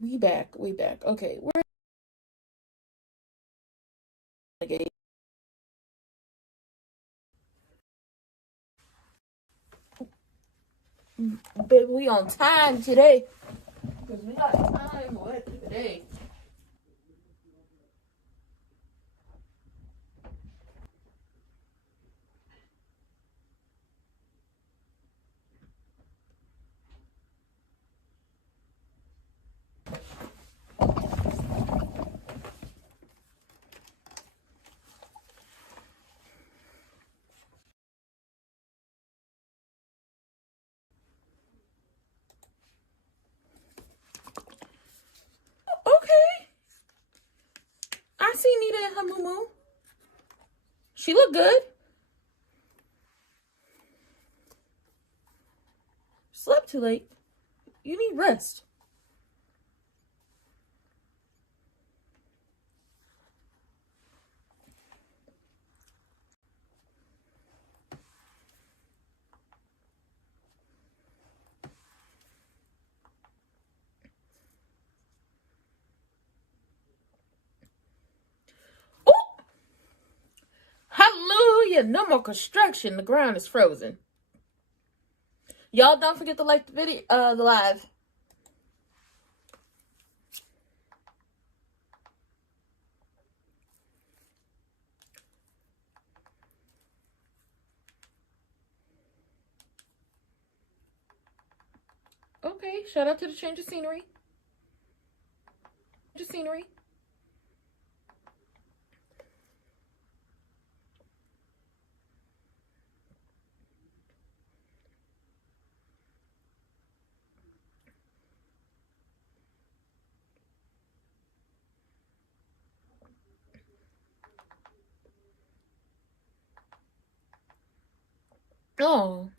We back. Okay, we're renegade. But we on time today. Because we got time what today. Okay. I see Nita and her moo. She look good. Slept too late. You need rest. Oh! Hallelujah. No more construction. The ground is frozen. Y'all don't forget to like the video, the live. Okay, shout out to the change of scenery. Oh.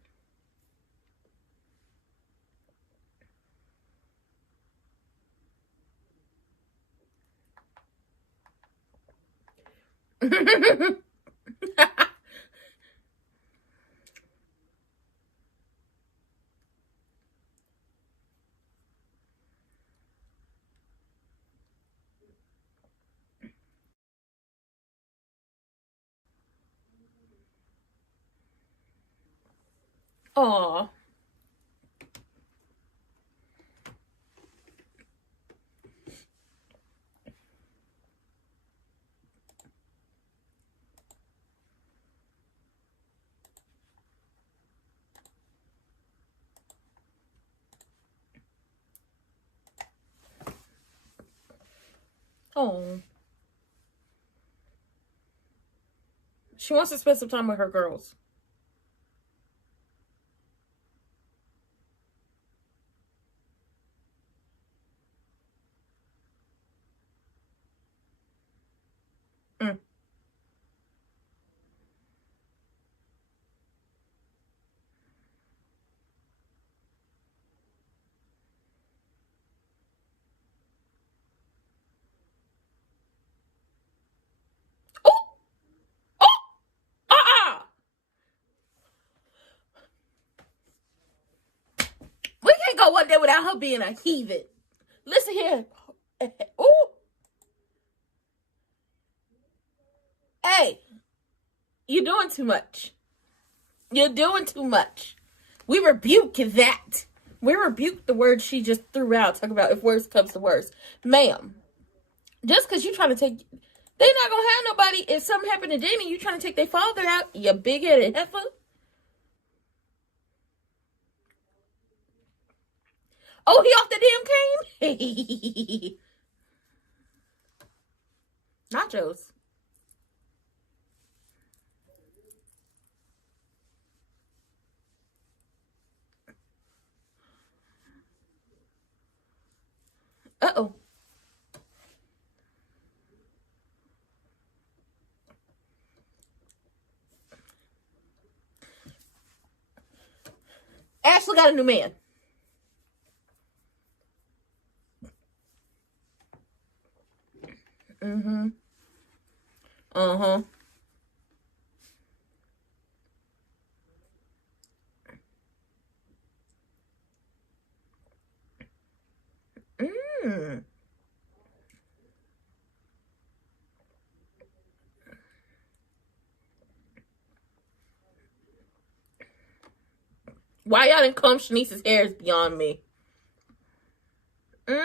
Aw. Oh. She wants to spend some time with her girls. Mm. Oh! Oh! Uh-uh! We can't go one day without her being a heathen. Listen here. Ooh. Hey, you're doing too much. You're doing too much. We rebuke that. We rebuke the word she just threw out, talking about if worse comes to worse. Ma'am, just because you're trying to take... They're not going to have nobody. If something happened to Danny, you trying to take their father out, you big-headed heifer. Oh, he off the damn cane? Nachos. Uh-oh. Ashley got a new man. Mm-hmm. Uh-huh. Mm. Why y'all didn't comb Shanice's hair is beyond me. Hey,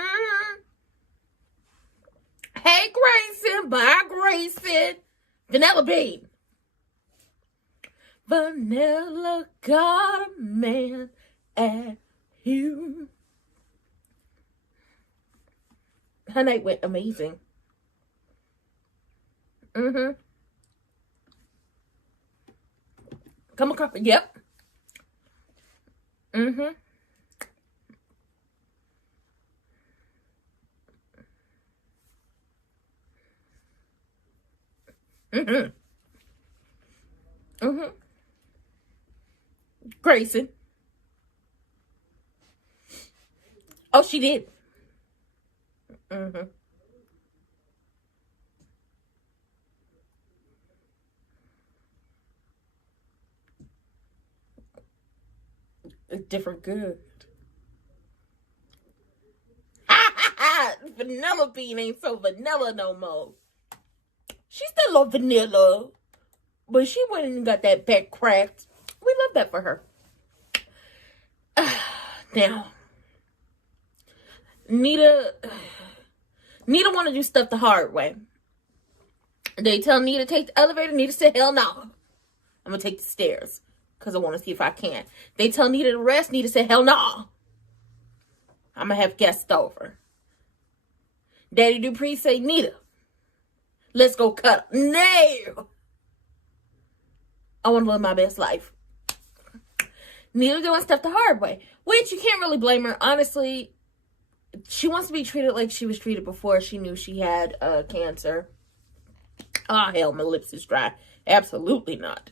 Grayson. Bye, Grayson. Vanilla Bean. Vanilla got a man at you. Her night went amazing. Come on, yep. Grayson. Oh, she did. A different good. Vanilla Bean ain't so vanilla no more. She's still a vanilla, but she went and got that back cracked. We love that for her. Now, Nita want to do stuff the hard way. They tell Nita to take the elevator. Nita said, hell no. I'm going to take the stairs because I want to see if I can. They tell Nita to rest. Nita said, hell no. I'm going to have guests over. Daddy Dupree say, Nita, let's go cut. No. I want to live my best life. Nita doing stuff the hard way, which you can't really blame her. Honestly, she wants to be treated like she was treated before she knew she had cancer. Oh, hell, my lips is dry. Absolutely not.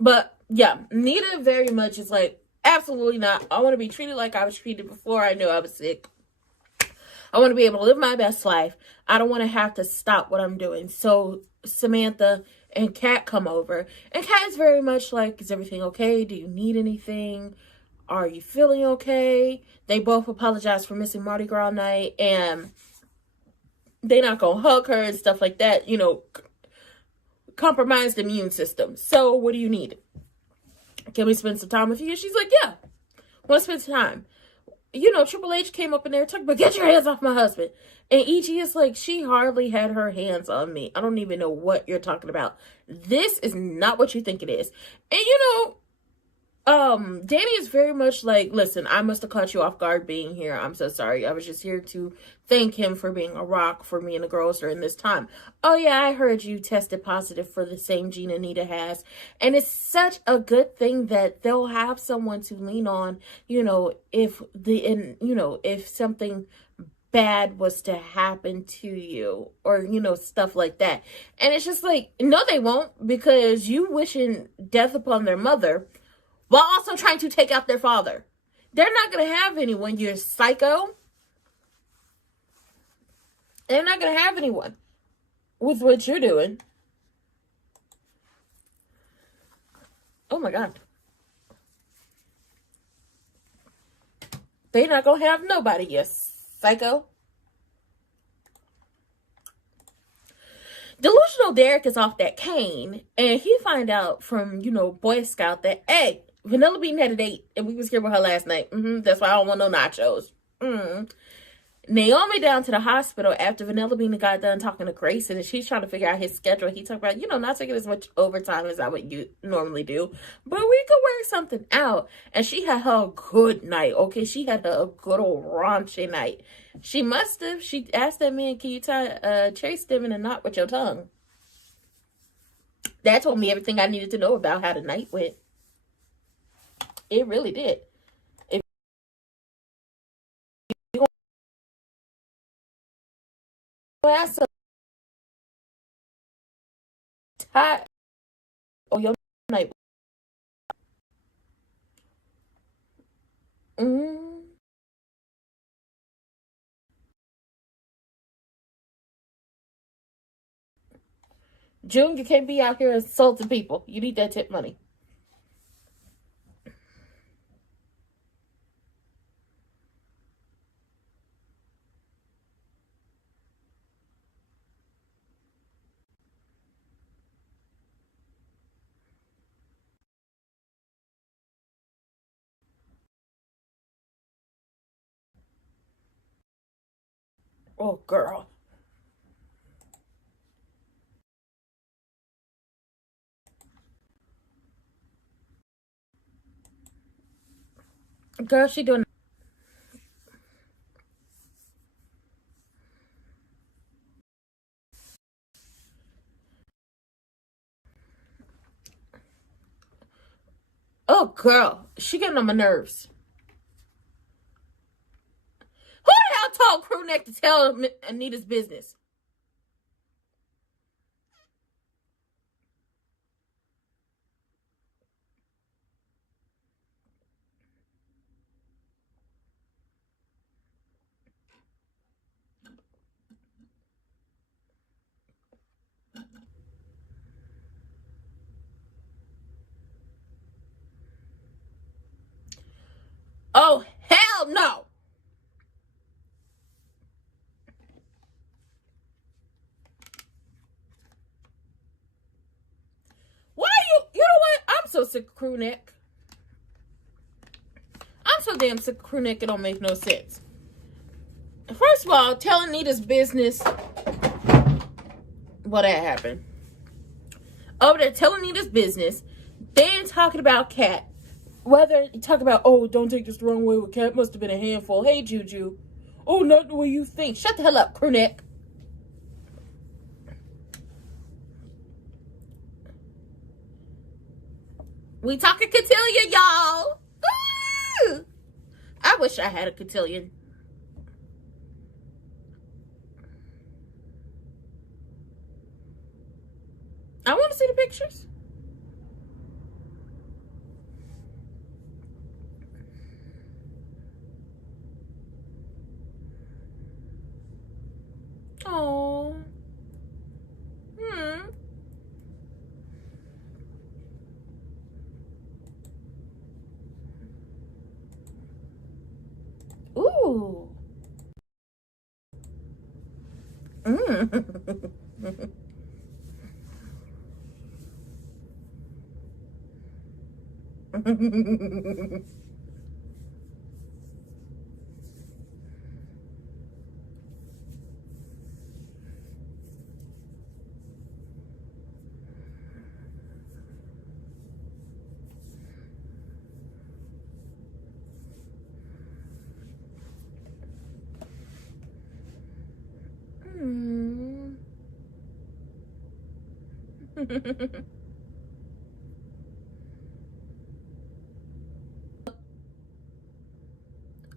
But yeah, Nita very much is like, absolutely not. I want to be treated like I was treated before I knew I was sick. I want to be able to live my best life. I don't want to have to stop what I'm doing. So Samantha and Kat come over. And Kat is very much like, is everything okay? Do you need anything? Are you feeling okay? They both apologize for missing Mardi Gras night. And they not going to hug her and stuff like that. You know, compromised immune system. So what do you need? Can we spend some time with you? She's like, yeah, want to spend some time. You know, Triple H came up in there talking about, get your hands off my husband. And E.G. is like, she hardly had her hands on me. I don't even know what you're talking about. This is not what you think it is. And you know, Danny is very much like, listen, I must have caught you off guard being here. I'm so sorry. I was just here to thank him for being a rock for me and the girls during this time. Oh yeah, I heard you tested positive for the same gene Anita has. And it's such a good thing that they'll have someone to lean on, you know, if something bad was to happen to you or, you know, stuff like that. And it's just like, no, they won't, because you wishing death upon their mother while also trying to take out their father. They're not going to have anyone. You're psycho. They're not going to have anyone with what you're doing. Oh my God. They're not going to have nobody, you psycho. Delusional Derek is off that cane, and he find out from, you know, Boy Scout that, hey, Vanilla Bean had a date, and we was here with her last night. That's why I don't want no nachos. Naomi down to the hospital after Vanilla Bean got done talking to Grayson, and she's trying to figure out his schedule. He talked about, you know, not taking as much overtime as I would normally do, but we could work something out. And she had her a good night, okay? She had her a good old raunchy night. She must have. She asked that man, can you tie cherry stem in a knot with your tongue? That told me everything I needed to know about how the night went. It really did. If you ask a tie or your night. June, you can't be out here insulting people. You need that tip money. Oh, girl. Girl, she doing... Oh, girl. She getting on my nerves. Who the hell told Crew Neck to tell Anita's business? Oh, hell no. Why you know what? I'm so sick of Crew Neck. I'm so damn sick of Crew Neck, it don't make no sense. First of all, telling Anita's business. Well, that happened. Over there telling Anita's business. Then talking about Kat. Whether you talk about, oh, don't take this the wrong way, Kat must have been a handful. Hey, Juju. Oh, not the way you think. Shut the hell up, Crew Neck. We talking cotillion, y'all. Ooh! I wish I had a cotillion. I want to see the pictures. Oh. Ooh.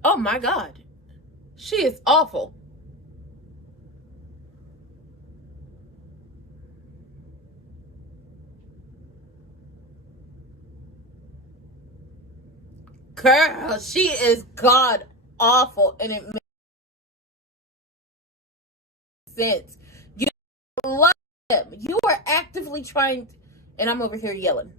Oh my God. She is awful. Girl, she is god awful, and it makes sense. You love him. You are actively trying, and I'm over here yelling.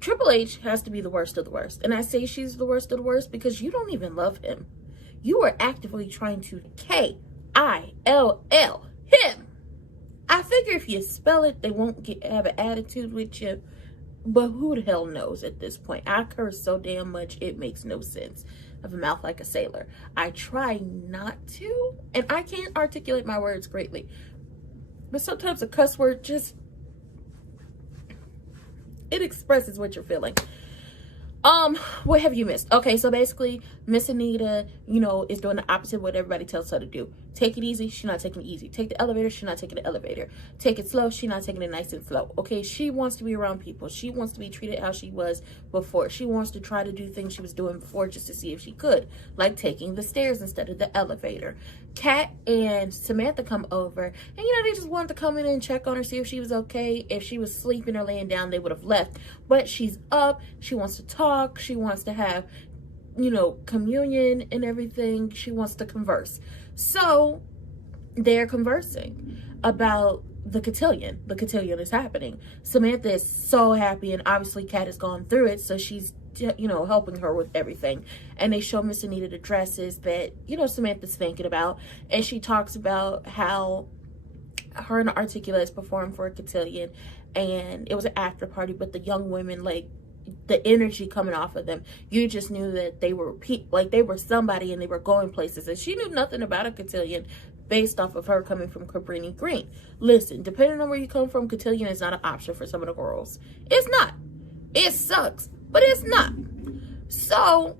Triple H has to be the worst of the worst. And I say she's the worst of the worst because you don't even love him. You are actively trying to K-I-L-L him. I figure if you spell it, they won't have an attitude with you. But who the hell knows at this point? I curse so damn much, it makes no sense. I have a mouth like a sailor. I try not to, and I can't articulate my words greatly. But sometimes a cuss word just, it expresses what you're feeling. What have you missed? Okay, so basically, Miss Anita, is doing the opposite of what everybody tells her to do. Take it easy, she's not taking it easy. Take the elevator, she's not taking the elevator. Take it slow, she's not taking it nice and slow. Okay, she wants to be around people. She wants to be treated how she was before. She wants to try to do things she was doing before just to see if she could. Like taking the stairs instead of the elevator. Kat and Samantha come over, and they just wanted to come in and check on her, see if she was okay. If she was sleeping or laying down, they would have left. But she's up, she wants to talk, she wants to have you know, communion and everything. She wants to converse. So they're conversing about the cotillion. The cotillion is happening. Samantha is so happy, and obviously Kat has gone through it, so she's, you know, helping her with everything. And they show Miss Anita the dresses that, you know, Samantha's thinking about, and she talks about how her and the Articulates performed for a cotillion, and it was an after party, but the young women, like, the energy coming off of them, you just knew that they were like they were somebody and they were going places. And she knew nothing about a cotillion based off of her coming from Cabrini Green. Listen, depending on where you come from, cotillion is not an option for some of the girls. It's not. It sucks, but it's not. So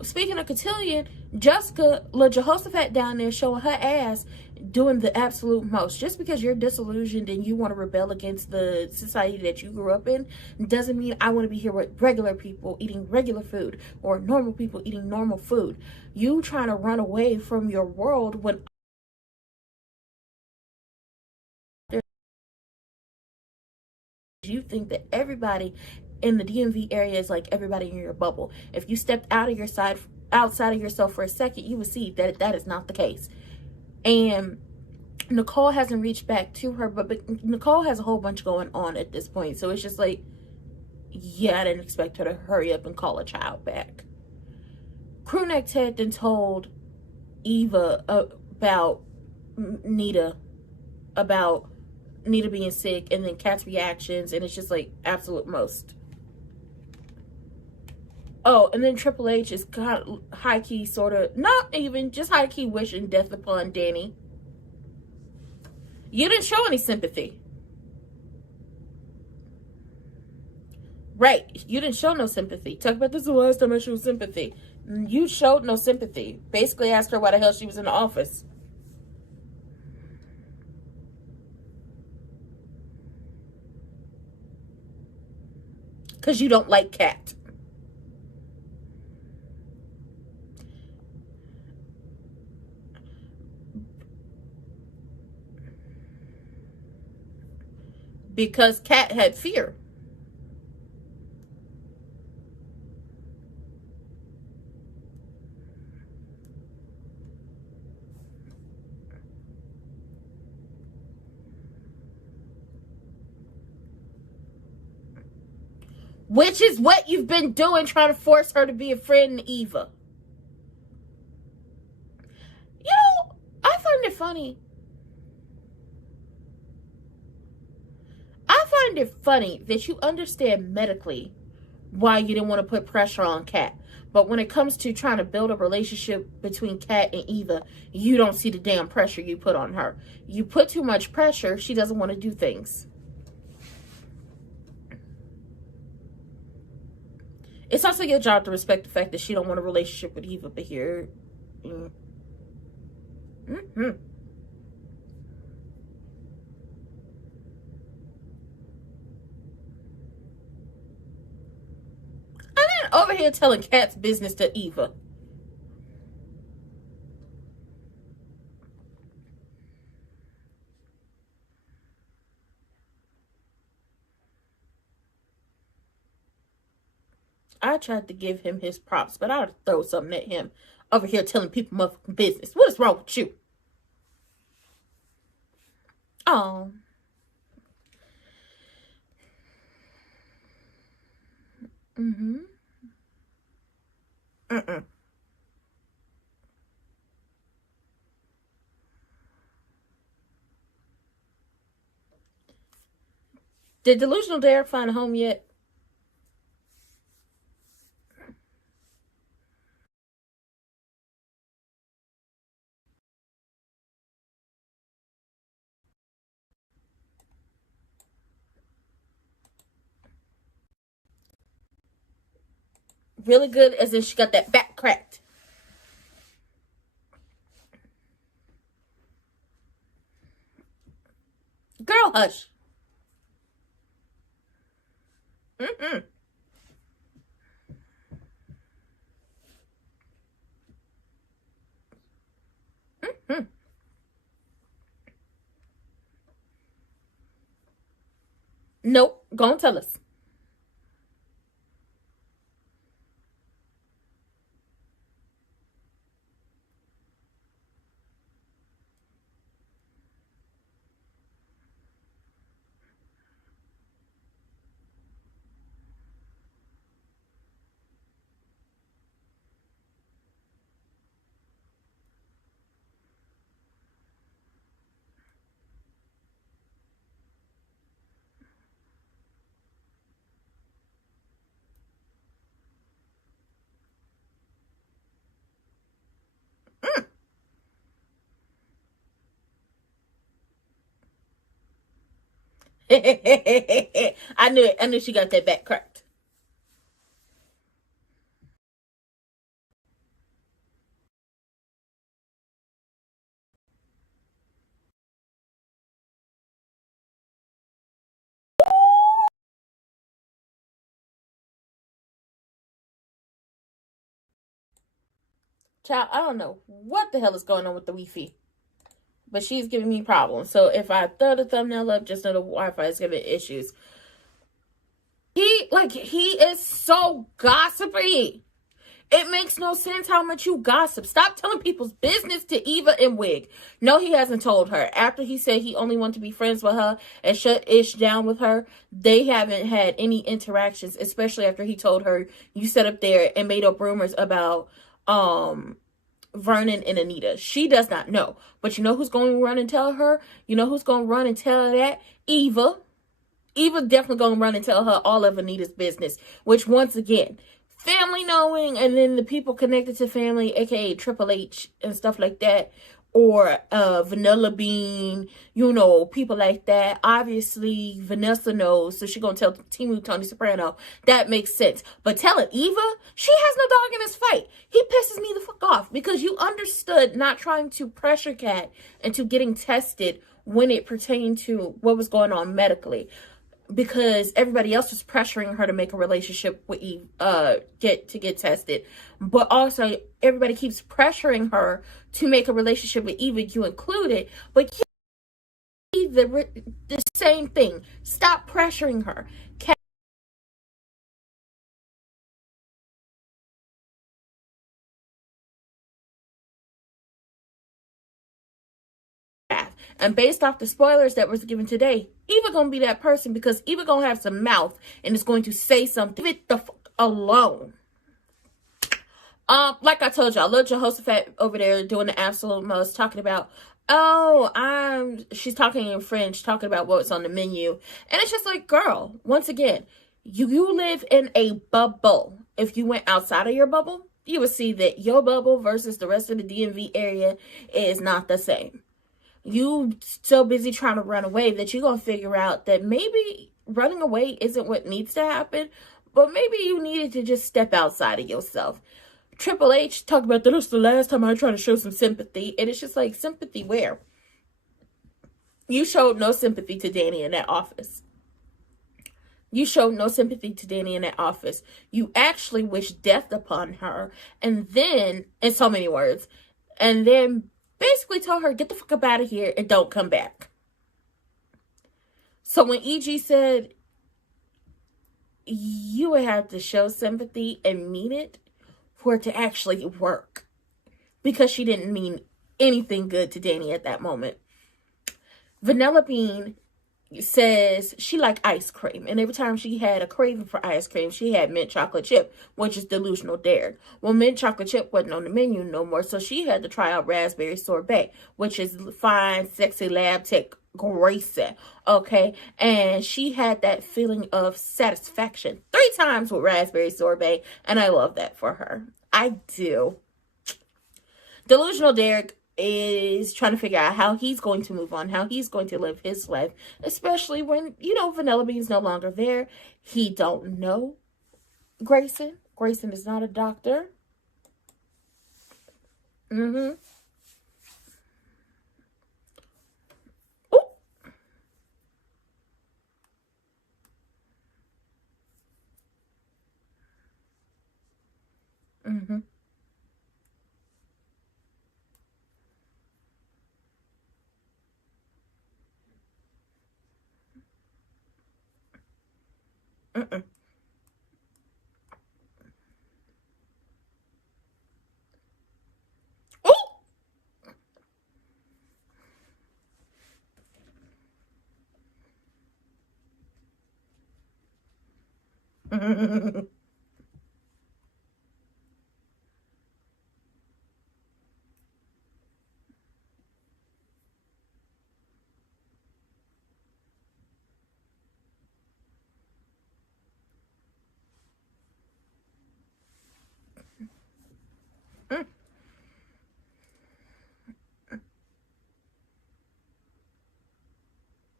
speaking of cotillion, Jessica LaJehoshaphat down there showing her ass, doing the absolute most. Just because you're disillusioned and you want to rebel against the society that you grew up in doesn't mean I want to be here with regular people eating regular food or normal people eating normal food. You trying to run away from your world when you think that everybody in the DMV area is like everybody in your bubble. If you stepped outside of yourself for a second, you would see that that is not the case. And Nicole hasn't reached back to her, but Nicole has a whole bunch going on at this point. So it's just like, yeah, I didn't expect her to hurry up and call a child back. Crewneck Ted then told Eva about Nita being sick, and then Kat's reactions, and it's just like absolute most. Oh, and then Triple H is kind of high-key, sort of, not even, just high-key wishing death upon Danny. You didn't show any sympathy. Right, you didn't show no sympathy. Talk about this is the last time I showed sympathy. You showed no sympathy. Basically asked her why the hell she was in the office. Because you don't like Kat. Because Kat had fear. Which is what you've been doing, trying to force her to be a friend to Eva. You know, I find it funny. I find it funny that you understand medically why you didn't want to put pressure on Kat. But when it comes to trying to build a relationship between Kat and Eva, you don't see the damn pressure you put on her. You put too much pressure, she doesn't want to do things. It's also your job to respect the fact that she don't want a relationship with Eva, but here... I'm not over here telling Kat's business to Eva. I tried to give him his props, but I'll throw something at him. Over here telling people motherfucking business. What is wrong with you? Oh. Did Delusional Derek find a home yet? Really good, as if she got that back cracked. Girl, hush. Nope. Go and tell us. I knew it. I knew she got that back cracked. Child, I don't know what the hell is going on with the Wi-Fi, but she's giving me problems. So if I throw the thumbnail up, just know the Wi-Fi is giving issues. He is so gossipy. It makes no sense how much you gossip. Stop telling people's business to Eva and Wig. No, he hasn't told her. After he said he only wanted to be friends with her and shut Ish down with her, they haven't had any interactions, especially after he told her, you sat up there and made up rumors about Vernon and Anita. She does not know. But you know who's going to run and tell her? You know who's going to run and tell her that? Eva. Eva definitely going to run and tell her all of Anita's business, which once again, family knowing, and then the people connected to family, aka Triple H and stuff like that, or Vanilla Bean, you know, people like that. Obviously, Vanessa knows, so she's going to tell Tony Soprano. That makes sense. But telling Eva, she has no dog in this fight. He pisses me the fuck off because you understood not trying to pressure Kat into getting tested when it pertained to what was going on medically. Because everybody else was pressuring her to make a relationship with Eve, get tested. But also, everybody keeps pressuring her to make a relationship with Eva, you included. But the same thing. Stop pressuring her. And based off the spoilers that was given today, Eva gonna be that person because Eva gonna have some mouth and is going to say something. Leave it the fuck alone. Like I told y'all, Lil Jehoshaphat over there doing the absolute most, talking about, she's talking in French, talking about what's on the menu. And it's just like, girl, once again, you live in a bubble. If you went outside of your bubble, you would see that your bubble versus the rest of the DMV area is not the same. You so busy trying to run away that you're going to figure out that maybe running away isn't what needs to happen, but maybe you needed to just step outside of yourself. Triple H talked about that. This was the last time I tried to show some sympathy. And it's just like, sympathy where? You showed no sympathy to Danny in that office. You showed no sympathy to Danny in that office. You actually wished death upon her. And then, in so many words, and then basically told her, get the fuck up out of here and don't come back. So when EG said, you would have to show sympathy and mean it for it to actually work. Because she didn't mean anything good to Danny at that moment. Vanilla Bean says she liked ice cream. And every time she had a craving for ice cream, she had mint chocolate chip, which is delusional dared. Well, mint chocolate chip wasn't on the menu no more, so she had to try out raspberry sorbet, which is fine, sexy lab tech Grayson, okay? And she had that feeling of satisfaction 3 times with raspberry sorbet, and I love that for her. I do. Delusional Derek is trying to figure out how he's going to move on, how he's going to live his life, especially when, you know, Vanilla Bean's no longer there. He don't know Grayson. Grayson is not a doctor. Mm-hmm. Ooh. Mm-hmm. Mm-mm. Ooh. Mm-hmm.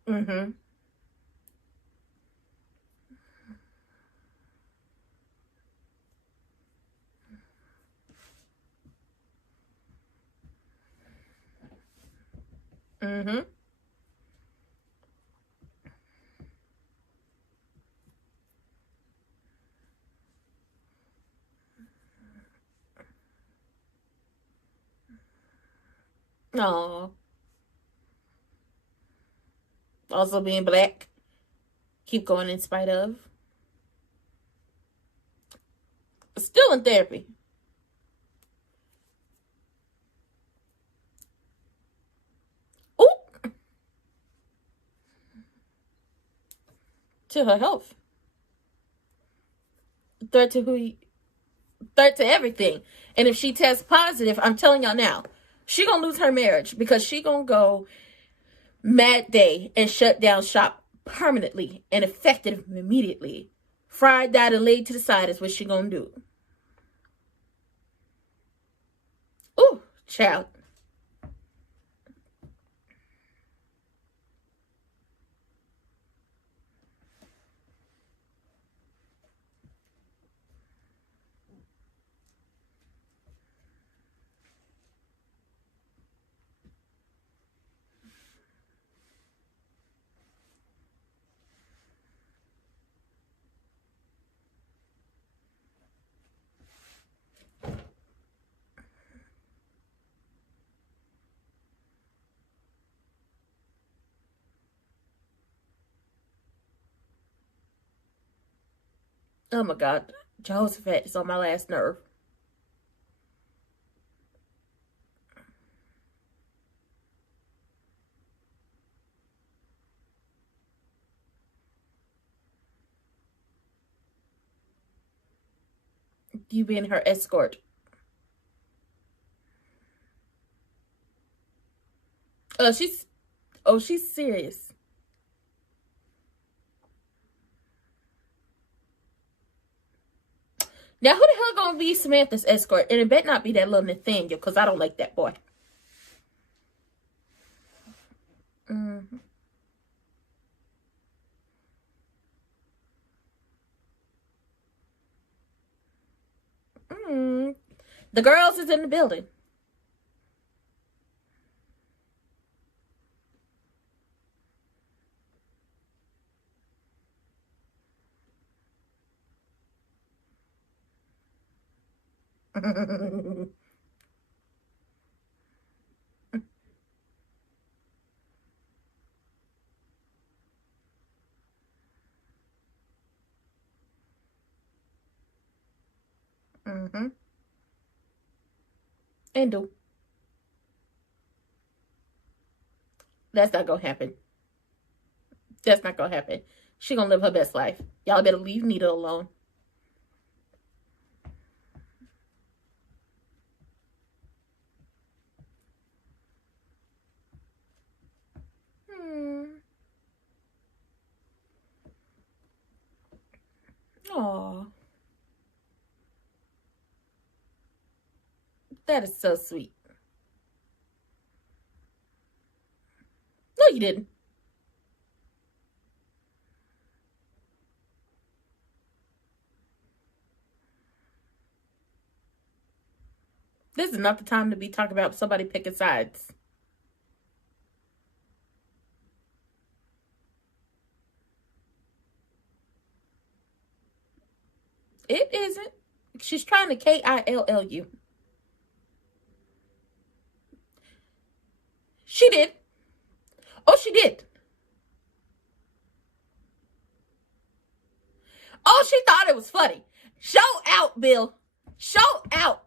Mm-hmm. Mm-hmm. Oh. Also being black. Keep going in spite of. Still in therapy. Ooh. To her health. Threat to threat to everything. And if she tests positive, I'm telling y'all now, she gonna lose her marriage because she gonna go mad day and shut down shop permanently and effective immediately. Fried, died, and laid to the side is what she gonna do. Ooh, child. Oh my God. Jehoshaphat is on my last nerve. You being her escort. She's serious. Now, who the hell gonna be Samantha's escort? And it better not be that little Nathaniel, because I don't like that boy. Mm-hmm. Mm-hmm. The girls is in the building. Mm-hmm. And do. That's not gonna happen. That's not gonna happen. She gonna live her best life. Y'all better leave Nita alone. Aw. That is so sweet. No, you didn't. This is not the time to be talking about somebody picking sides. It isn't. She's trying to kill you. She did. Oh, she did. Oh, she thought it was funny. Show out, Bill. Show out.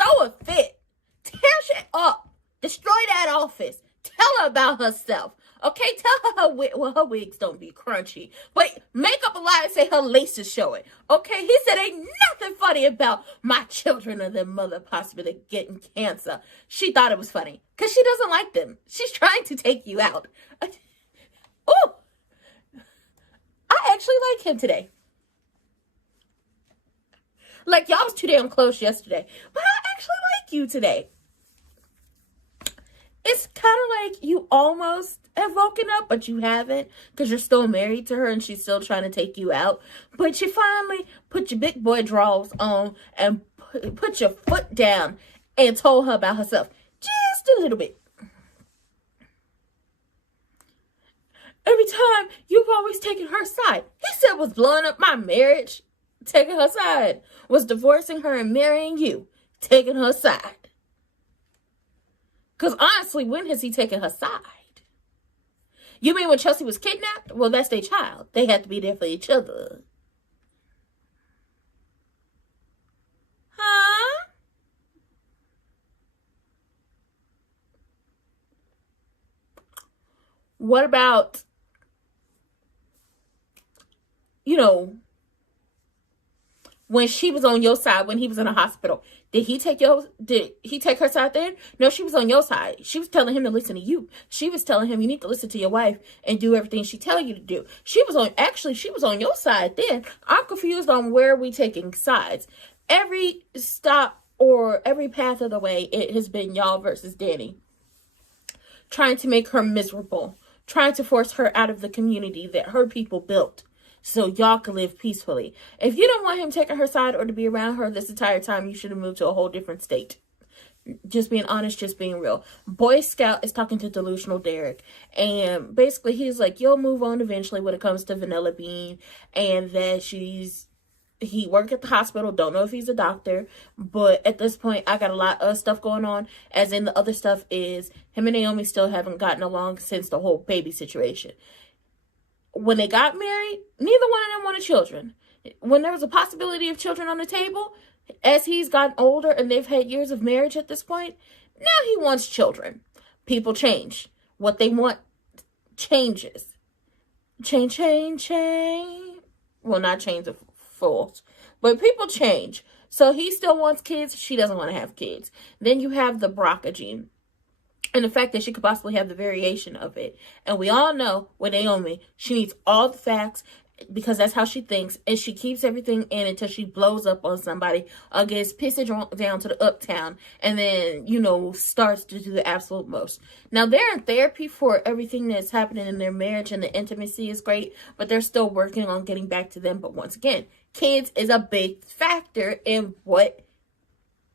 Throw a fit. Tear shit up. Destroy that office. Tell her about herself. Okay, tell her her wigs don't be crunchy. But make up a lie and say her lace is showing. Okay, he said ain't nothing funny about my children or their mother possibly getting cancer. She thought it was funny because she doesn't like them. She's trying to take you out. Oh, I actually like him today. Like, y'all was too damn close yesterday. But I actually like you today. It's kind of like you almost have woken up, but you haven't. Because you're still married to her and she's still trying to take you out. But you finally put your big boy drawers on and put your foot down and told her about herself. Just a little bit. Every time you've always taken her side. He said was blowing up my marriage, taking her side. Was divorcing her and marrying you, taking her side. Because honestly, when has he taken her side? You mean when Chelsea was kidnapped? Well, that's their child. They had to be there for each other. Huh? What about, you know, when she was on your side, when he was in the hospital? Did he take her side then? No, she was on your side. She was telling him to listen to you. She was telling him you need to listen to your wife and do everything she tell you to do. She was on your side then. I'm confused on where we taking sides. Every stop or every path of the way, it has been y'all versus Danny. Trying to make her miserable. Trying to force her out of the community that her people built, so y'all can live peacefully. If you don't want him taking her side or to be around her this entire time, you should have moved to a whole different state. Just being honest, just being real. Boy Scout is talking to delusional Derek, and basically he's like, you'll move on eventually when it comes to Vanilla Bean, and that he worked at the hospital, don't know if he's a doctor, but at this point, I got a lot of stuff going on, as in the other stuff is him and Naomi still haven't gotten along since the whole baby situation. When they got married, neither one of them wanted children. When there was a possibility of children on the table, as he's gotten older and they've had years of marriage at this point, now he wants children. People change. What they want changes. Change. Well, not change of fools, but people change. So he still wants kids. She doesn't want to have kids. Then you have the BRCA gene. And the fact that she could possibly have the variation of it. And we all know with Naomi, she needs all the facts because that's how she thinks. And she keeps everything in until she blows up on somebody or gets pissed down to the uptown. And then, starts to do the absolute most. Now, they're in therapy for everything that's happening in their marriage. And the intimacy is great. But they're still working on getting back to them. But once again, kids is a big factor in what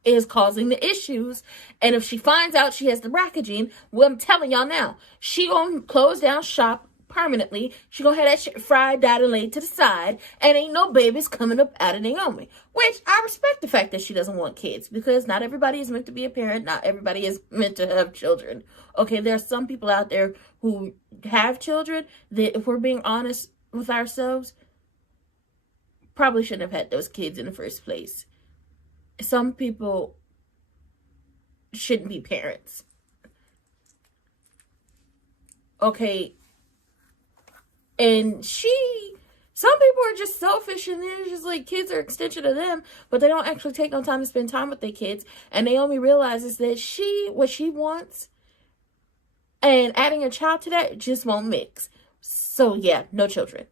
is causing the issues. And if she finds out she has the BRCA gene, well, I'm telling y'all now, she gonna close down shop permanently. She gonna have that shit fried, dyed, and laid to the side, and ain't no babies coming up out of Naomi. Which I respect the fact that she doesn't want kids, because not everybody is meant to be a parent. Not everybody is meant to have children. Okay, there are some people out there who have children that, if we're being honest with ourselves, probably shouldn't have had those kids in the first place. Some people shouldn't be parents. Okay. And some people are just selfish and they're just like, kids are an extension of them, but they don't actually take no time to spend time with their kids. And Naomi realizes that what she wants and adding a child to that just won't mix. So yeah, no children.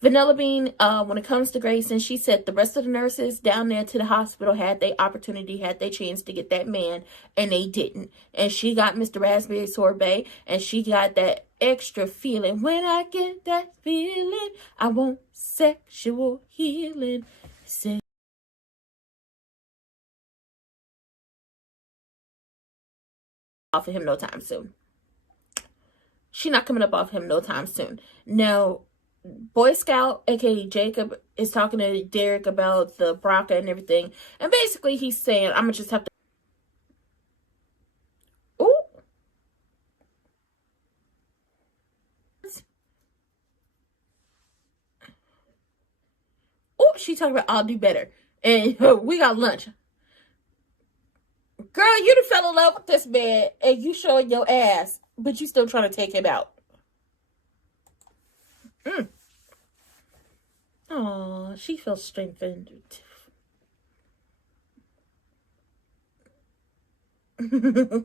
Vanilla Bean, when it comes to Grayson, she said the rest of the nurses down there to the hospital had their opportunity, had their chance to get that man, and they didn't. And she got Mr. Raspberry Sorbet, and she got that extra feeling. When I get that feeling, I want sexual healing. Off of him no time soon. She not coming up off him no time soon. Now, Boy Scout, aka Jacob, is talking to Derek about the BRCA and everything. And basically he's saying, I'm going to just have to... Ooh. Ooh, she talking about I'll do better. And we got lunch. Girl, you done fell in love with this man and you showing your ass, but you still trying to take him out. Oh, she feels strengthened. Mm-hmm.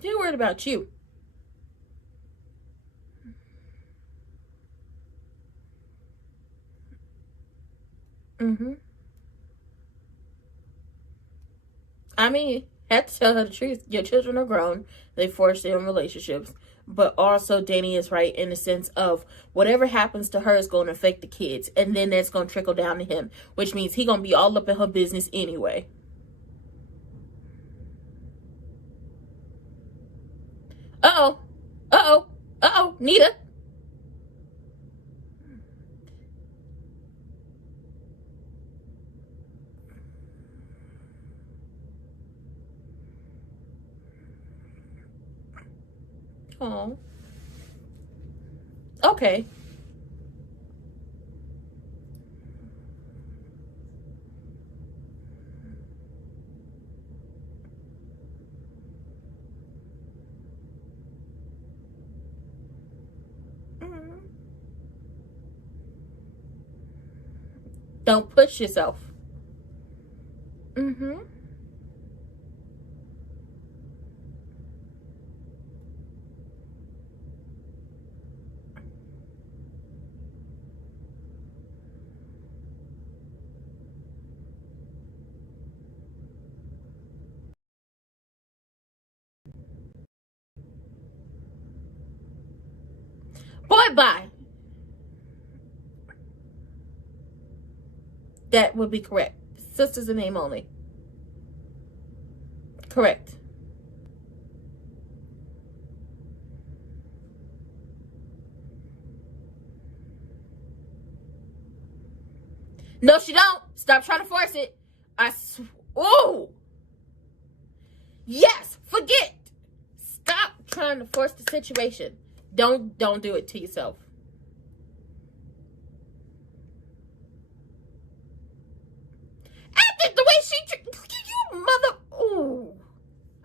They're worried about you. Mm-hmm. I mean, have to tell her the truth. Your children are grown. They forced their own relationships. But also, Danny is right in the sense of whatever happens to her is going to affect the kids. And then that's going to trickle down to him. Which means he's going to be all up in her business anyway. Uh-oh. Uh-oh. Uh-oh. Nita. Oh. Okay. Mm-hmm. Don't push yourself. Mm-hmm. Boy, bye. That would be correct. Sister's a name only. Correct. No, she don't. Stop trying to force it. Oh. Yes. Forget. Stop trying to force the situation. Don't do it to yourself. After the way you mother. Ooh.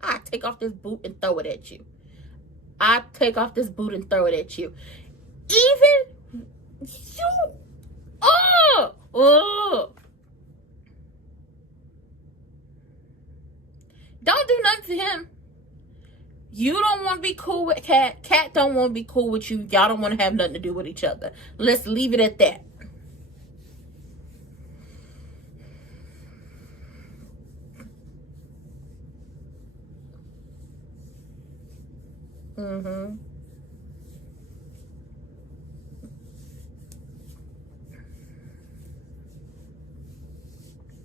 I take off this boot and throw it at you. I take off this boot and throw it at you. Even you. Oh. Don't do nothing to him. You don't want to be cool with Cat. Cat don't want to be cool with you. Y'all don't want to have nothing to do with each other. Let's leave it at that. Mm-hmm.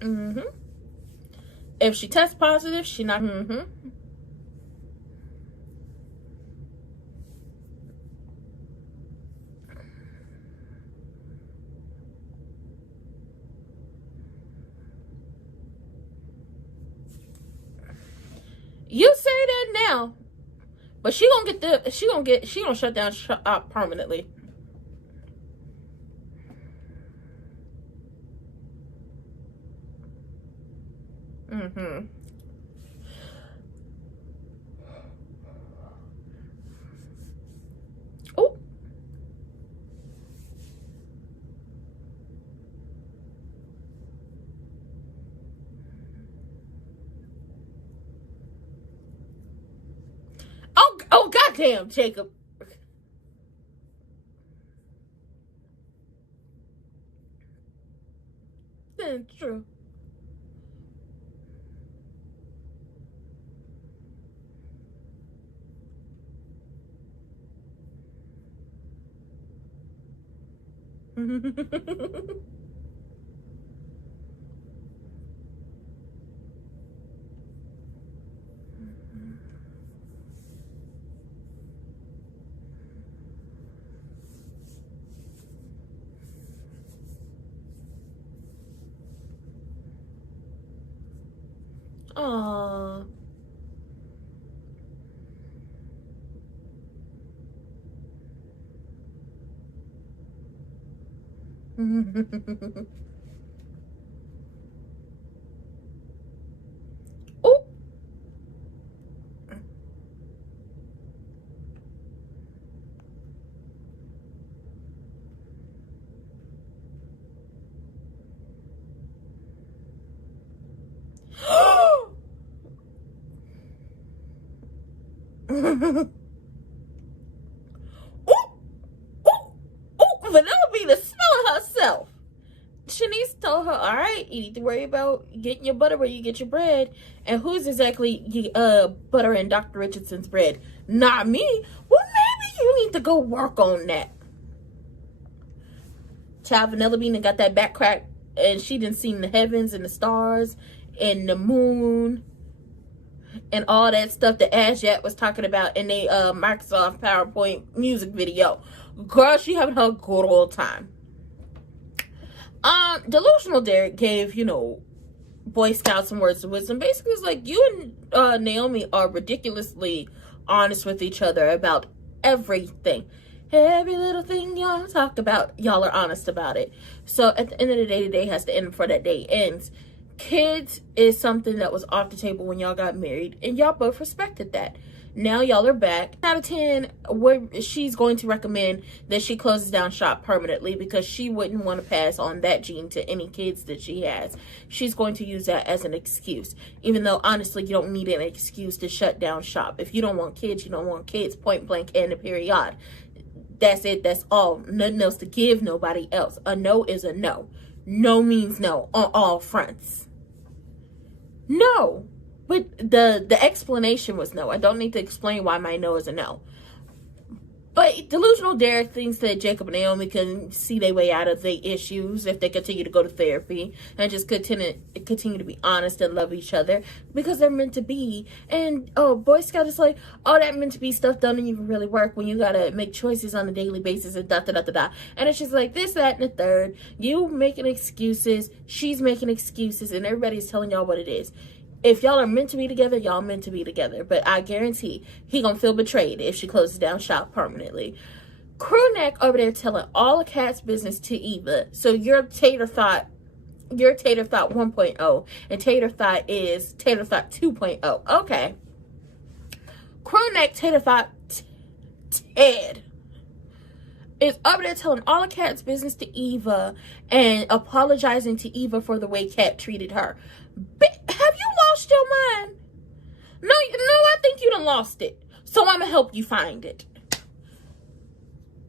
Mm-hmm. If she tests positive, she not. Mm-hmm. You say that now, but she gonna shut down shop permanently. Mm-hmm. Oh. Oh, goddamn, Jacob. That's true. Aww. Oh. Ooh, ooh, ooh. Vanilla be the smell of herself. Shanice, told her, all right, you need to worry about getting your butter where you get your bread. And who's exactly buttering Dr. Richardson's bread? Not me. Well, maybe you need to go work on that. Child Vanilla Bean got that back crack, and she didn't see the heavens and the stars and the moon and all that stuff that Ashat was talking about in a Microsoft PowerPoint music video. Girl, she having her good old time. Delusional Derek gave, Boy Scouts some words of wisdom. Basically, it's like, you and Naomi are ridiculously honest with each other about everything. Every little thing y'all talk about, y'all are honest about it. So at the end of the day, the day has to end before that day ends. Kids is something that was off the table when y'all got married, and y'all both respected that. Now y'all are back. Out of 10, she's going to recommend that she closes down shop permanently, because she wouldn't want to pass on that gene to any kids that she has. She's going to use that as an excuse, even though honestly you don't need an excuse to shut down shop. If you don't want kids, you don't want kids, point blank and a period. That's it. That's all. Nothing else to give nobody else. A no is a no. No means no on all fronts. No. But the explanation was no. I don't need to explain why my no is a no. But Delusional Derek thinks that Jacob and Naomi can see their way out of their issues if they continue to go to therapy and just continue to be honest and love each other, because they're meant to be. And Boy Scout is like, that meant to be stuff don't even really work when you gotta make choices on a daily basis and da da da da da. And it's just like this, that, and the third. You making excuses, she's making excuses, and everybody's telling y'all what it is. If y'all are meant to be together, y'all meant to be together. But I guarantee he gonna feel betrayed if she closes down shop permanently. Crewneck over there telling all the cat's business to Eva. So your Tater Thought 1.0, and Tater Thought is Tater Thought 2.0. Okay. Crewneck Tater Thought Ted is over there telling all the cat's business to Eva and apologizing to Eva for the way Cat treated her. Have you lost your mind? No, I think you done lost it. So I'm gonna help you find it.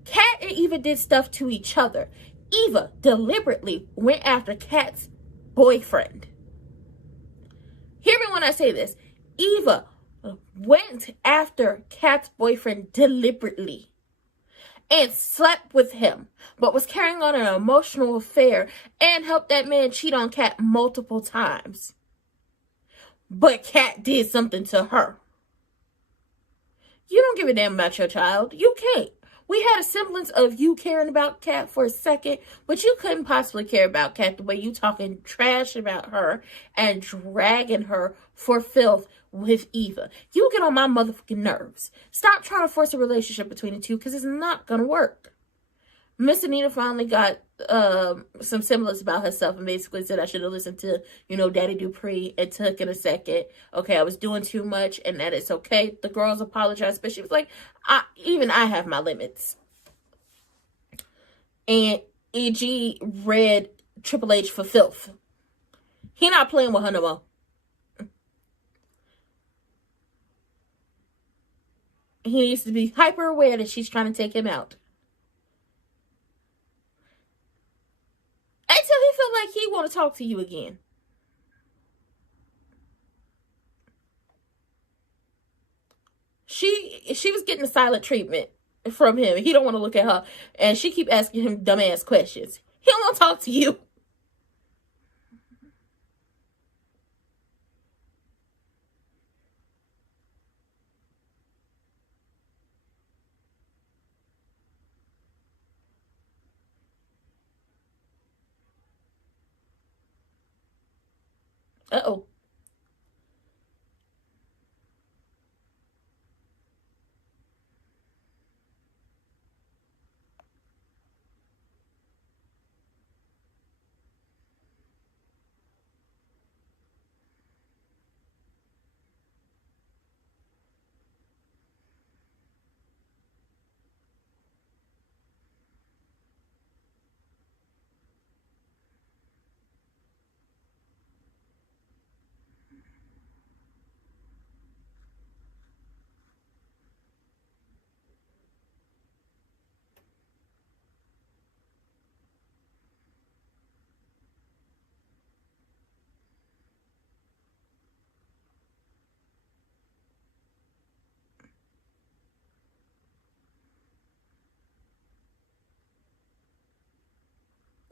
Cat and Eva did stuff to each other. Eva deliberately went after Cat's boyfriend. Hear me when I say this. Eva went after Cat's boyfriend deliberately and slept with him, but was carrying on an emotional affair and helped that man cheat on Cat multiple times. But Cat did something to her. You don't give a damn about your child. You can't. We had a semblance of you caring about Cat for a second, but you couldn't possibly care about Cat the way you talking trash about her and dragging her for filth with Eva. You get on my motherfucking nerves. Stop trying to force a relationship between the two, because it's not gonna work. Miss Anita finally got some semblance about herself and basically said I should have listened to, Daddy Dupree and took it a second. Okay, I was doing too much and that it's okay. The girls apologized, but she was like, I have my limits. And EG read Triple H for filth. He not playing with her no more. He needs to be hyper aware that she's trying to take him out. Until he feel like he want to talk to you again. She was getting the silent treatment from him. He don't want to look at her. And she keep asking him dumbass questions. He don't want to talk to you. Uh-oh.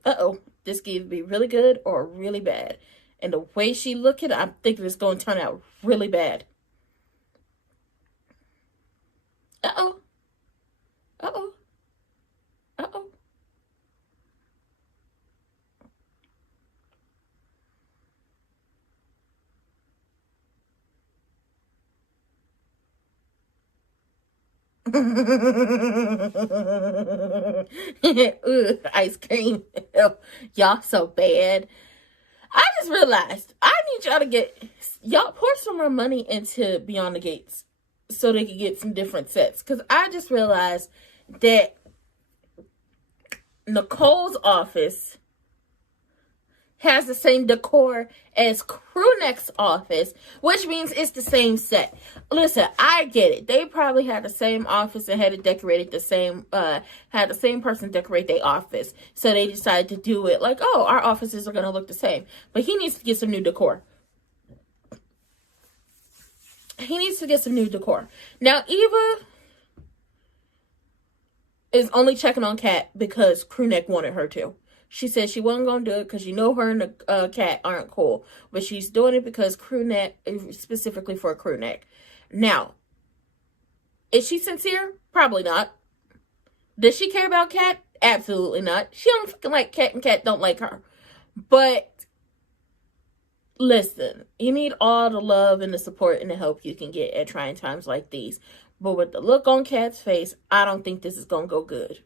Uh-oh, this could either be really good or really bad. And the way she looking, I'm thinking it's going to turn out really bad. Uh-oh. Uh-oh. Uh-oh. Ugh, ice cream. Y'all so bad. I just realized I need y'all to y'all pour some more money into Beyond the Gates so they can get some different sets. Because I just realized that Nicole's office has the same decor as Crewneck's office, which means it's the same set. Listen, I get it. They probably had the same office and had it decorated the same, had the same person decorate their office. So they decided to do it like, oh, our offices are going to look the same. But he needs to get some new decor. He needs to get some new decor. Now, Eva is only checking on Kat because Crewneck wanted her to. She said she wasn't going to do it because her and the Kat aren't cool. But she's doing it because Crewneck, specifically for Crewneck. Now, is she sincere? Probably not. Does she care about Kat? Absolutely not. She don't fucking like Kat and Kat don't like her. But, listen, you need all the love and the support and the help you can get at trying times like these. But with the look on Kat's face, I don't think this is going to go good.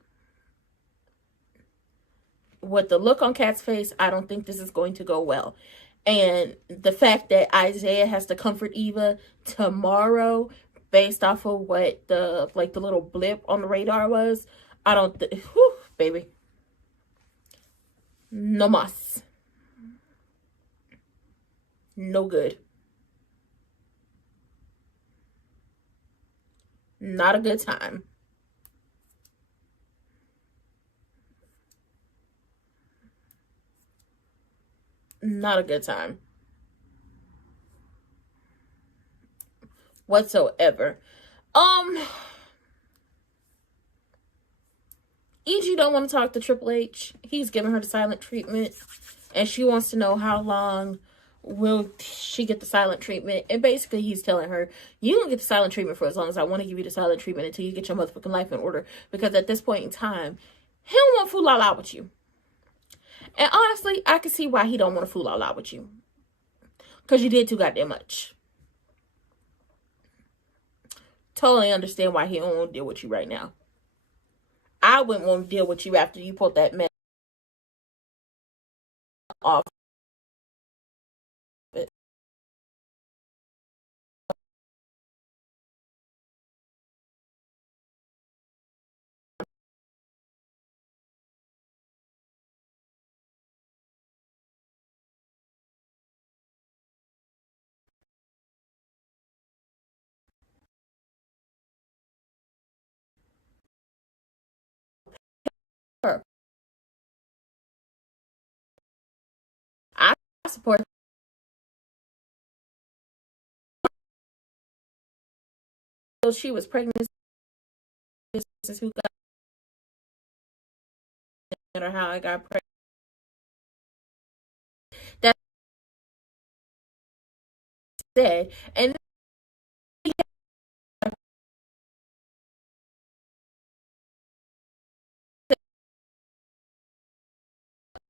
With the look on Kat's face, I don't think this is going to go well. And the fact that Isaiah has to comfort Eva tomorrow based off of what the little blip on the radar was, I don't think, baby. No mas. No good. Not a good time. Not a good time. Whatsoever. EG don't want to talk to Triple H. He's giving her the silent treatment. And she wants to know how long will she get the silent treatment. And basically he's telling her, you don't get the silent treatment for as long as I want to give you the silent treatment until you get your motherfucking life in order. Because at this point in time, he don't want to fool all out with you. And honestly, I can see why he don't want to fool all out with you. Because you did too goddamn much. Totally understand why he don't want to deal with you right now. I wouldn't want to deal with you after you pulled that mess off. Her. I support. She was pregnant. This is who got it or how I got pregnant. That's said. And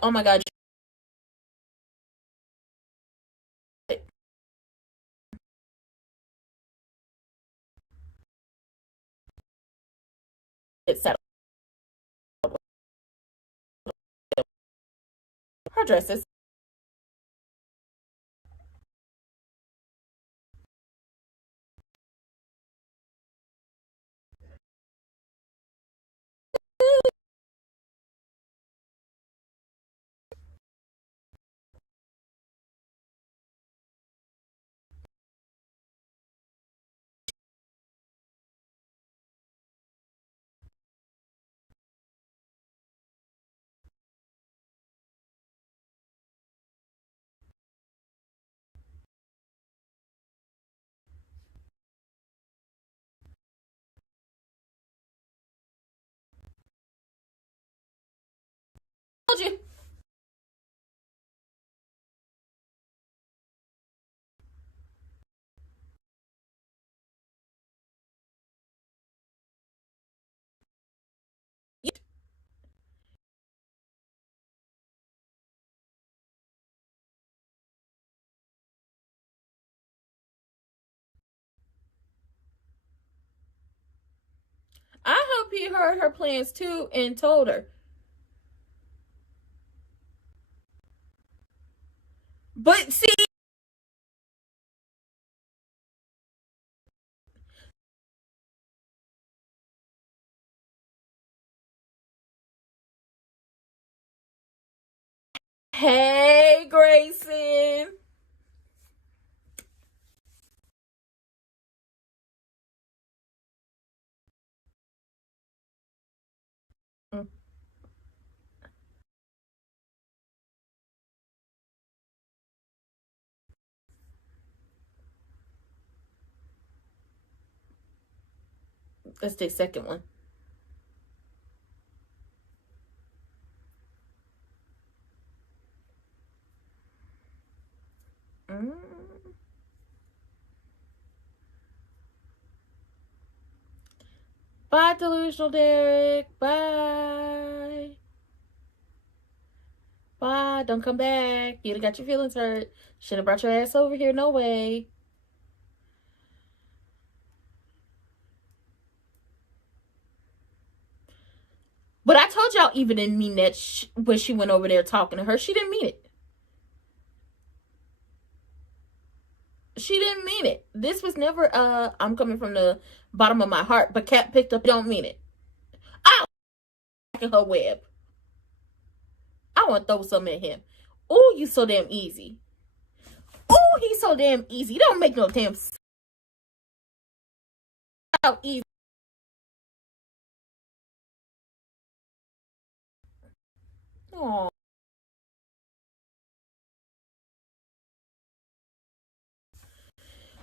oh my God. It's settled. Her dresses. Told you. P heard her plans too and told her. But see, hey, Grayson. Let's take second one. Bye, delusional Derek. Bye. Bye. Don't come back. You'd have got your feelings hurt. Should have brought your ass over here. No way. But I told y'all Eva didn't mean that when she went over there talking to her. She didn't mean it. She didn't mean it. This was never, I'm coming from the bottom of my heart, but Kat picked up, don't mean it. I'll in her web. I want to throw something at him. Oh, you so damn easy. Oh, he's so damn easy. He don't make no damn how easy. Oh.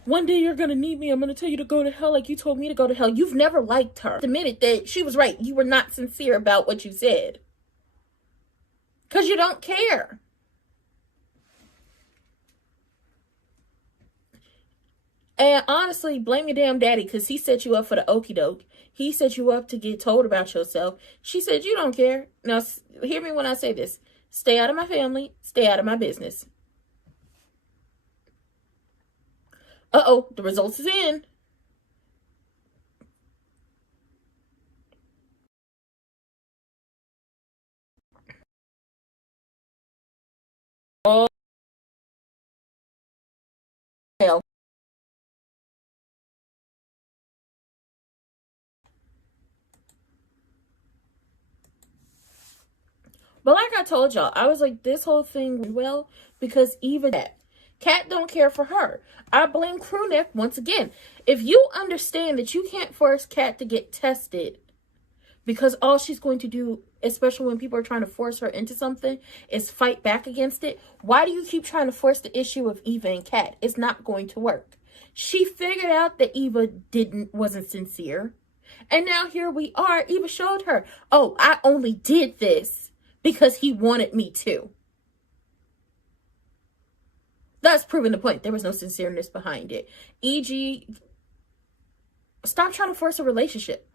One day you're going to need me. I'm going to tell you to go to hell like you told me to go to hell. You've never liked her. Admitted that she was right. You were not sincere about what you said. Because you don't care. And honestly, blame your damn daddy because he set you up for the okie doke. He set you up to get told about yourself. She said, you don't care. Now, hear me when I say this. Stay out of my family. Stay out of my business. Uh-oh, the results is in. Oh, hell. But like I told y'all, I was like, this whole thing well because Eva, Kat don't care for her. I blame Crewneck once again. If you understand that you can't force Kat to get tested because all she's going to do, especially when people are trying to force her into something, is fight back against it, why do you keep trying to force the issue of Eva and Kat? It's not going to work. She figured out that Eva wasn't sincere. And now here we are. Eva showed her, oh, I only did this because he wanted me to. That's proving the point. There was no sincereness behind it. E.g., stop trying to force a relationship.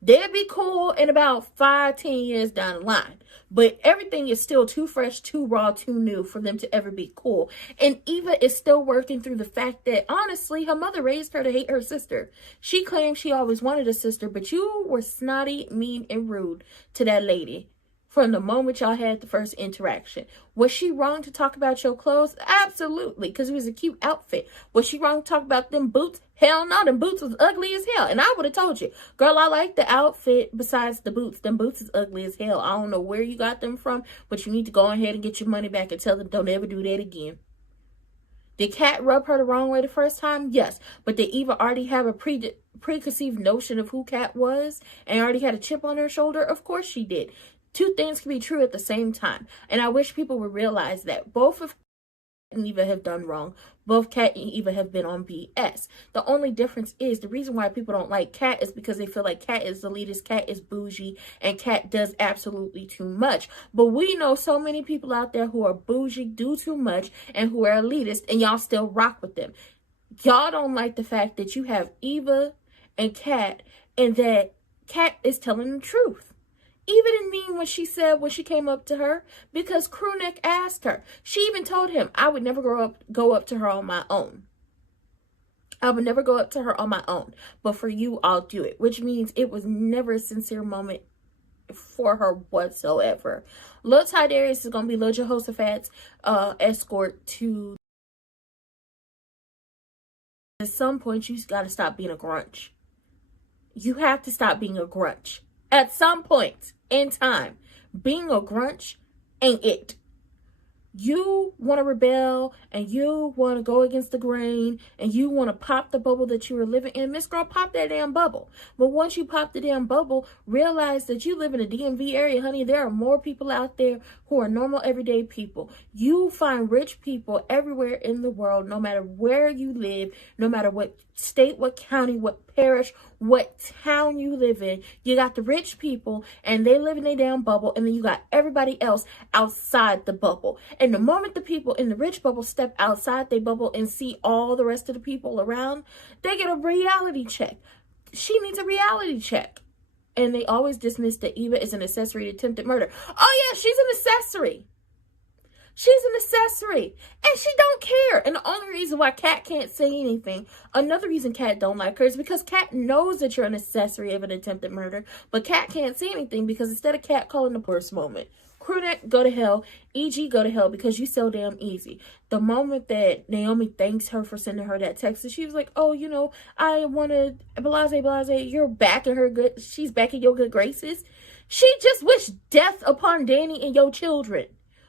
They'd be cool in about 5-10 years down the line. But everything is still too fresh, too raw, too new for them to ever be cool. And Eva is still working through the fact that, honestly, her mother raised her to hate her sister. She claimed she always wanted a sister, but you were snotty, mean, and rude to that lady from the moment y'all had the first interaction. Was she wrong to talk about your clothes? Absolutely, because it was a cute outfit. Was she wrong to talk about them boots? Hell no, them boots was ugly as hell. And I would have told you, girl, I like the outfit besides the boots. Them boots is ugly as hell. I don't know where you got them from, but you need to go ahead and get your money back and tell them don't ever do that again. Did Kat rub her the wrong way the first time? Yes. But did Eva already have a preconceived notion of who Kat was and already had a chip on her shoulder? Of course she did. Two things can be true at the same time. And I wish people would realize that both of Kat and Eva have done wrong. Both Kat and Eva have been on BS. The only difference is the reason why people don't like Kat is because they feel like Kat is the elitist, Kat is bougie, and Kat does absolutely too much. But we know so many people out there who are bougie, do too much, and who are elitist, and y'all still rock with them. Y'all don't like the fact that you have Eva and Kat, and that Kat is telling the truth. Eva didn't mean what she said when she came up to her because Crewneck asked her. She even told him, I would never go up to her on my own. I would never go up to her on my own, but for you, I'll do it, which means it was never a sincere moment for her whatsoever. Lil Ty Darius is gonna be Lil Jehoshaphat's escort to. At some point, you gotta stop being a grunge. You have to stop being a grunge. At some point in time, being a grunge ain't it. You want to rebel and you want to go against the grain and you want to pop the bubble that you were living in. Miss Girl, pop that damn bubble. But once you pop the damn bubble, realize that you live in a DMV area, honey. There are more people out there who are normal, everyday people. You find rich people everywhere in the world, no matter where you live, no matter what state, what county, what parish, what town you live in. You got the rich people and they live in a damn bubble, and then you got everybody else outside the bubble. And the moment the people in the rich bubble step outside their bubble and see all the rest of the people around, they get a reality check. She needs a reality check. And they always dismiss that Eva is an accessory to attempted murder. Oh yeah, she's an accessory. She's an accessory. And she don't care. And the only reason why Kat can't say anything, another reason Kat don't like her, is because Kat knows that you're an accessory of an attempted murder. But Kat can't say anything because instead of Kat calling the worst moment, Crewneck, go to hell. EG, go to hell because you so damn easy. The moment that Naomi thanks her for sending her that text, and she was like, oh, you know, I want to, blase, you're back in her good, she's back in your good graces. She just wished death upon Danny and your children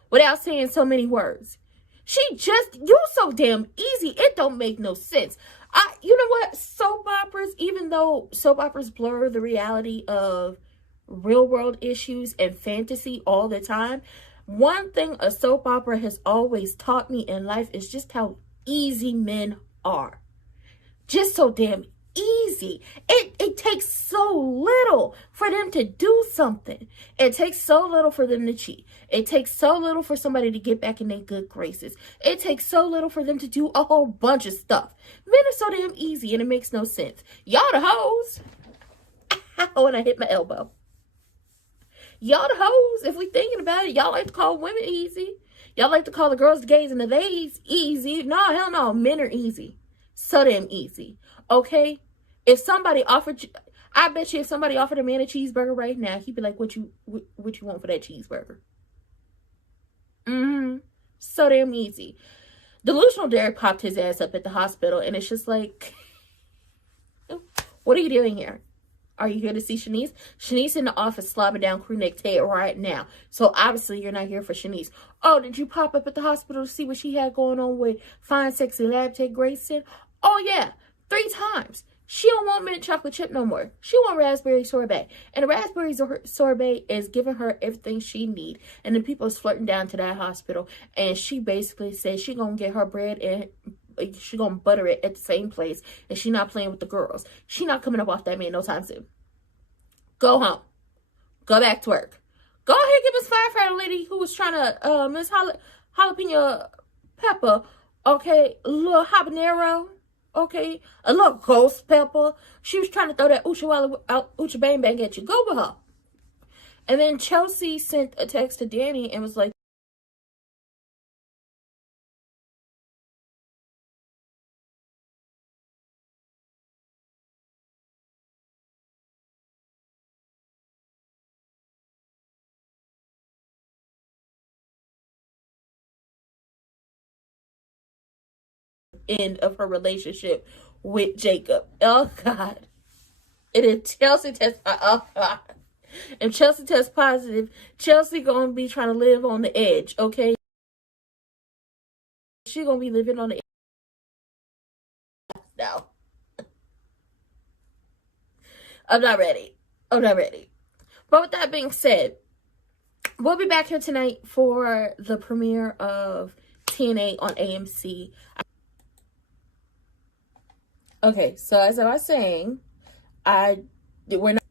without saying so many words. You so damn easy. It don't make no sense. You know what? Soap operas, even though soap operas blur the reality of real world issues and fantasy all the time, one thing a soap opera has always taught me in life is just how easy men are. Just so damn easy. It takes so little for them to do something. It takes so little for them to cheat. It takes so little for somebody to get back in their good graces. It takes so little for them to do a whole bunch of stuff. Men are so damn easy and it makes no sense. Y'all the hoes. When I hit my elbow. Y'all the hoes, if we thinking about it, y'all like to call women easy. Y'all like to call the girls the gays and the theys easy. No, hell no. Men are easy. So damn easy. Okay? If somebody offered you, I bet you if somebody offered a man a cheeseburger right now, he'd be like, what you want for that cheeseburger? So damn easy. Delusional Derek popped his ass up at the hospital, and it's just like, what are you doing here? Are you here to see Shanice? Shanice in the office slobbing down Crewneck's head right now. So obviously you're not here for Shanice. Oh, did you pop up at the hospital to see what she had going on with fine, sexy lab tech Grayson? Oh yeah, 3 times. She don't want mint chocolate chip no more. She want raspberry sorbet. And the raspberry sorbet is giving her everything she need. And then people is flirting down to that hospital. And she basically says she gonna get her bread and she gonna butter it at the same place. And she not playing with the girls. She not coming up off that man no time soon. Go home. Go back to work. Go ahead and give Miss Firefighter lady who was trying to, Miss Jalapeno Pepper, okay, a little habanero, okay, a little ghost pepper. She was trying to throw that Ucha Bang Bang at you. Go with her. And then Chelsea sent a text to Danny and was like, end of her relationship with Jacob. Oh God. And then Chelsea tests, oh God. If Chelsea tests positive, Chelsea gonna be trying to live on the edge, okay? She gonna be living on the edge now. I'm not ready. But with that being said, we'll be back here tonight for the premiere of TNA on AMC. Okay, so as I was saying, we're not.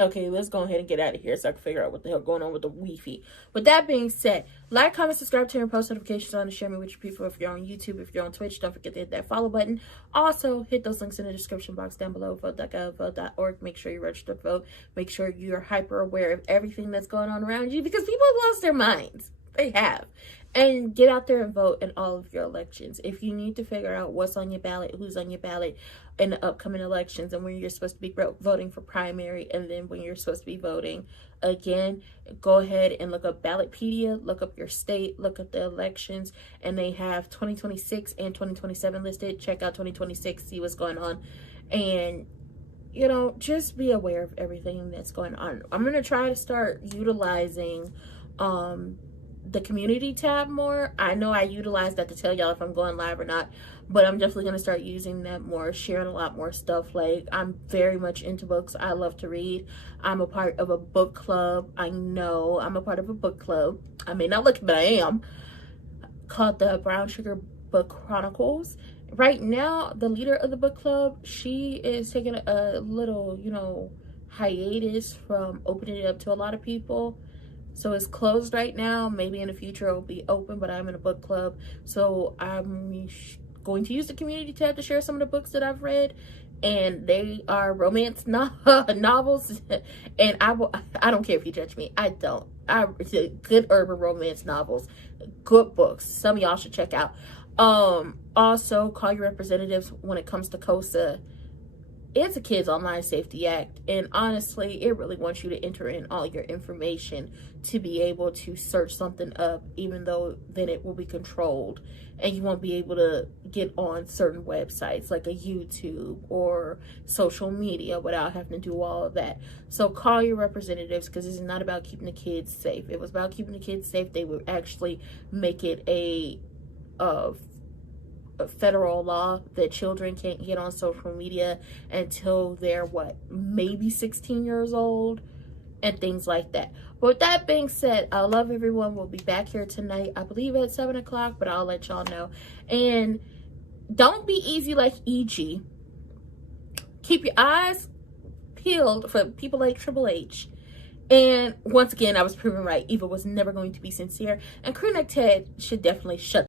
Okay, let's go ahead and get out of here so I can figure out what the hell going on with the Wi-Fi. With that being said, like, comment, subscribe, turn your post notifications on, and share me with your people. If you're on YouTube, if you're on Twitch, don't forget to hit that follow button. Also, hit those links in the description box down below. Vote.gov, vote.org. Make sure you register to vote. Make sure you're hyper aware of everything that's going on around you because people have lost their minds. They have. And get out there and vote in all of your elections. If you need to figure out what's on your ballot, who's on your ballot in the upcoming elections, and when you're supposed to be voting for primary, and then when you're supposed to be voting again, go ahead and look up Ballotpedia, look up your state, look at the elections, and they have 2026 and 2027 listed. Check out 2026, see what's going on, and you know, just be aware of everything that's going on. I'm going to try to start utilizing the community tab more. I know I utilize that to tell y'all if I'm going live or not, but I'm definitely going to start using that more, sharing a lot more stuff. Like, I'm very much into books. I love to read. I'm a part of a book club. I know I'm a part of a book club. I may not look, but I am, called the Brown Sugar Book Chronicles. Right now, the leader of the book club, she is taking a little, you know, hiatus from opening it up to a lot of people. So it's closed right now. Maybe in the future it'll be open, but I'm in a book club. So I'm going to use the community tab to share some of the books that I've read. And they are romance novels. And I don't care if you judge me. I don't. Good urban romance novels. Good books. Some of y'all should check out. Also, call your representatives when it comes to COSA. It's a Kids Online Safety Act, and honestly, it really wants you to enter in all your information to be able to search something up, even though then it will be controlled, and you won't be able to get on certain websites like a YouTube or social media without having to do all of that. So call your representatives, because this is not about keeping the kids safe. If it was about keeping the kids safe, they would actually make it a federal law that children can't get on social media until they're maybe 16 years old and things like that. But with that being said, I love everyone. We'll be back here tonight, I believe at 7 o'clock, but I'll let y'all know. And don't be easy like EG. Keep your eyes peeled for people like Triple H. And once again, I was proven right. Eva was never going to be sincere, and Crew Neck Ted should definitely shut